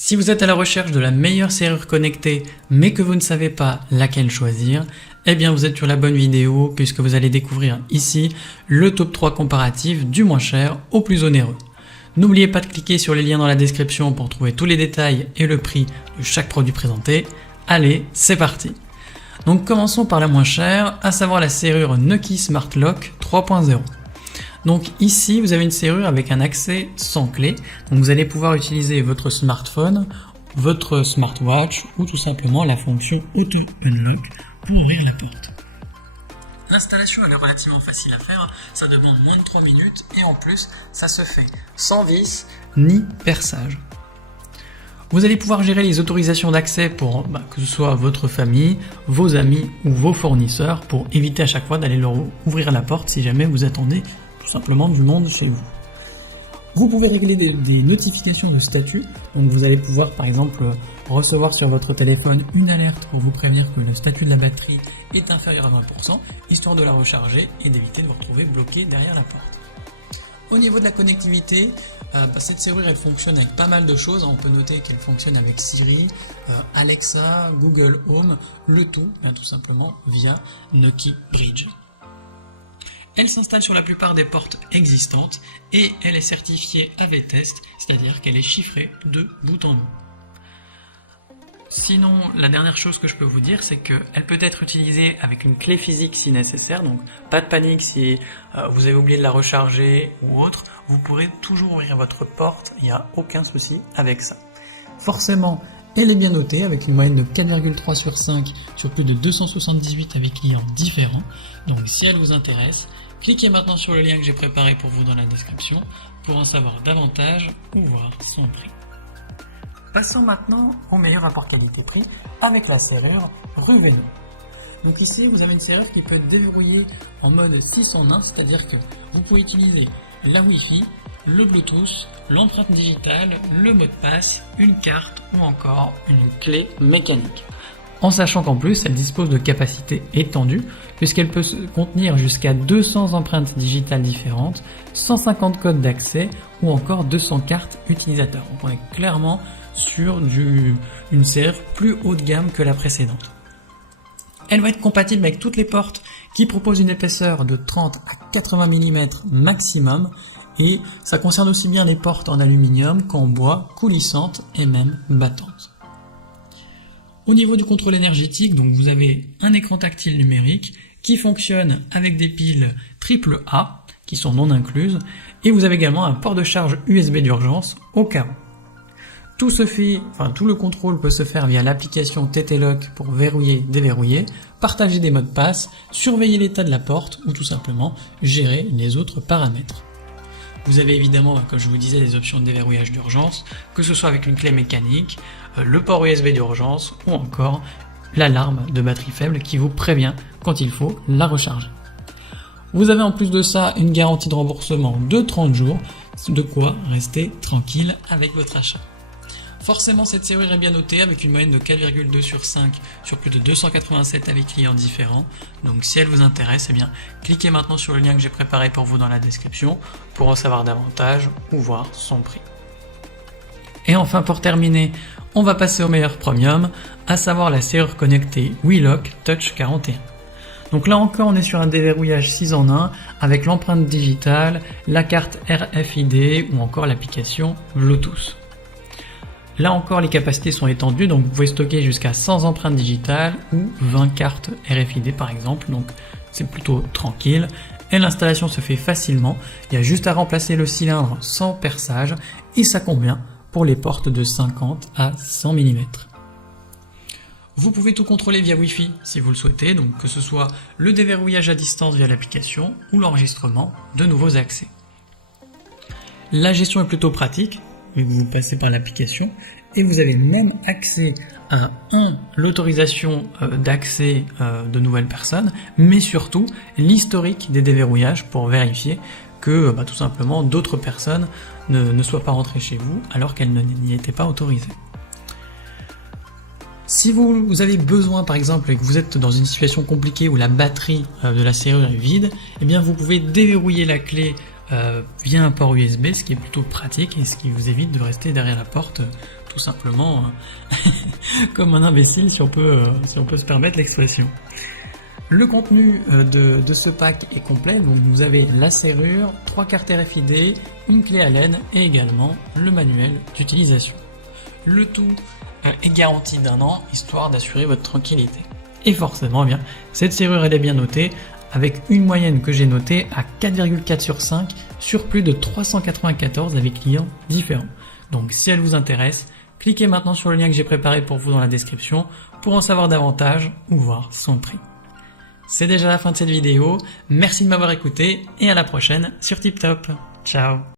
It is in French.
Si vous êtes à la recherche de la meilleure serrure connectée, mais que vous ne savez pas laquelle choisir, eh bien vous êtes sur la bonne vidéo puisque vous allez découvrir ici le top 3 comparatif du moins cher au plus onéreux. N'oubliez pas de cliquer sur les liens dans la description pour trouver tous les détails et le prix de chaque produit présenté. Allez, c'est parti! Donc commençons par la moins chère, à savoir la serrure Nuki Smart Lock 3.0. Donc ici, vous avez une serrure avec un accès sans clé. Donc vous allez pouvoir utiliser votre smartphone, votre smartwatch ou tout simplement la fonction Auto Unlock pour ouvrir la porte. L'installation elle est relativement facile à faire, ça demande moins de 3 minutes et en plus ça se fait sans vis ni perçage. Vous allez pouvoir gérer les autorisations d'accès pour que ce soit votre famille, vos amis ou vos fournisseurs pour éviter à chaque fois d'aller leur ouvrir la porte si jamais vous attendez tout simplement du monde chez vous. Vous pouvez régler des notifications de statut, donc vous allez pouvoir par exemple recevoir sur votre téléphone une alerte pour vous prévenir que le statut de la batterie est inférieur à 20%, histoire de la recharger et d'éviter de vous retrouver bloqué derrière la porte. Au niveau de la connectivité, cette serrure elle fonctionne avec pas mal de choses. On peut noter qu'elle fonctionne avec Siri, Alexa, Google Home, le tout simplement via Nuki Bridge. Elle s'installe sur la plupart des portes existantes et elle est certifiée AV-Test, c'est-à-dire qu'elle est chiffrée de bout en bout. Sinon, la dernière chose que je peux vous dire, c'est qu'elle peut être utilisée avec une clé physique si nécessaire, donc pas de panique si vous avez oublié de la recharger ou autre, vous pourrez toujours ouvrir votre porte, il n'y a aucun souci avec ça. Forcément, elle est bien notée avec une moyenne de 4,3 sur 5 sur plus de 278 avis clients différents, donc si elle vous intéresse, cliquez maintenant sur le lien que j'ai préparé pour vous dans la description pour en savoir davantage ou voir son prix. Passons maintenant au meilleur rapport qualité-prix avec la serrure Ruveno. Donc ici vous avez une serrure qui peut être déverrouillée en mode 6 en 1, c'est-à-dire que vous pouvez utiliser la Wi-Fi, le Bluetooth, l'empreinte digitale, le mot de passe, une carte ou encore une clé mécanique. En sachant qu'en plus elle dispose de capacités étendues puisqu'elle peut contenir jusqu'à 200 empreintes digitales différentes, 150 codes d'accès ou encore 200 cartes utilisateurs. Donc on est clairement sur une serrure plus haut de gamme que la précédente. Elle va être compatible avec toutes les portes qui proposent une épaisseur de 30 à 80 mm maximum et ça concerne aussi bien les portes en aluminium qu'en bois, coulissantes et même battantes. Au niveau du contrôle énergétique, donc vous avez un écran tactile numérique qui fonctionne avec des piles AAA qui sont non incluses et vous avez également un port de charge USB d'urgence au cas où. Tout le contrôle peut se faire via l'application TT-Lock pour verrouiller, déverrouiller, partager des mots de passe, surveiller l'état de la porte ou tout simplement gérer les autres paramètres. Vous avez évidemment, comme je vous disais, des options de déverrouillage d'urgence, que ce soit avec une clé mécanique, le port USB d'urgence ou encore l'alarme de batterie faible qui vous prévient quand il faut la recharger. Vous avez en plus de ça une garantie de remboursement de 30 jours, de quoi rester tranquille avec votre achat. Forcément, cette serrure est bien notée avec une moyenne de 4,2 sur 5 sur plus de 287 avis clients différents. Donc si elle vous intéresse, cliquez maintenant sur le lien que j'ai préparé pour vous dans la description pour en savoir davantage ou voir son prix. Et enfin, pour terminer, on va passer au meilleur premium, à savoir la serrure connectée WeLock Touch 41. Donc là encore, on est sur un déverrouillage 6 en 1 avec l'empreinte digitale, la carte RFID ou encore l'application Bluetooth. Là encore, les capacités sont étendues, donc vous pouvez stocker jusqu'à 100 empreintes digitales ou 20 cartes RFID par exemple, donc c'est plutôt tranquille. Et l'installation se fait facilement, il y a juste à remplacer le cylindre sans perçage et ça convient pour les portes de 50 à 100 mm. Vous pouvez tout contrôler via Wi-Fi si vous le souhaitez, donc que ce soit le déverrouillage à distance via l'application ou l'enregistrement de nouveaux accès. La gestion est plutôt pratique, vous passez par l'application et vous avez même accès à l'autorisation d'accès de nouvelles personnes, mais surtout l'historique des déverrouillages pour vérifier que tout simplement d'autres personnes ne soient pas rentrées chez vous alors qu'elles n'y étaient pas autorisées. Si vous avez besoin par exemple et que vous êtes dans une situation compliquée où la batterie de la serrure est vide, vous pouvez déverrouiller la clé via un port USB, ce qui est plutôt pratique et ce qui vous évite de rester derrière la porte tout simplement comme un imbécile si on peut se permettre l'expression. Le contenu de ce pack est complet, donc vous avez la serrure, 3 cartes RFID, une clé à LED et également le manuel d'utilisation. Le tout est garanti d'1 an, histoire d'assurer votre tranquillité. Et forcément, eh bien, cette serrure elle est bien notée, avec une moyenne que j'ai notée à 4,4 sur 5 sur plus de 394 avec clients différents. Donc si elle vous intéresse, cliquez maintenant sur le lien que j'ai préparé pour vous dans la description pour en savoir davantage ou voir son prix. C'est déjà la fin de cette vidéo, merci de m'avoir écouté et à la prochaine sur TipTop. Ciao.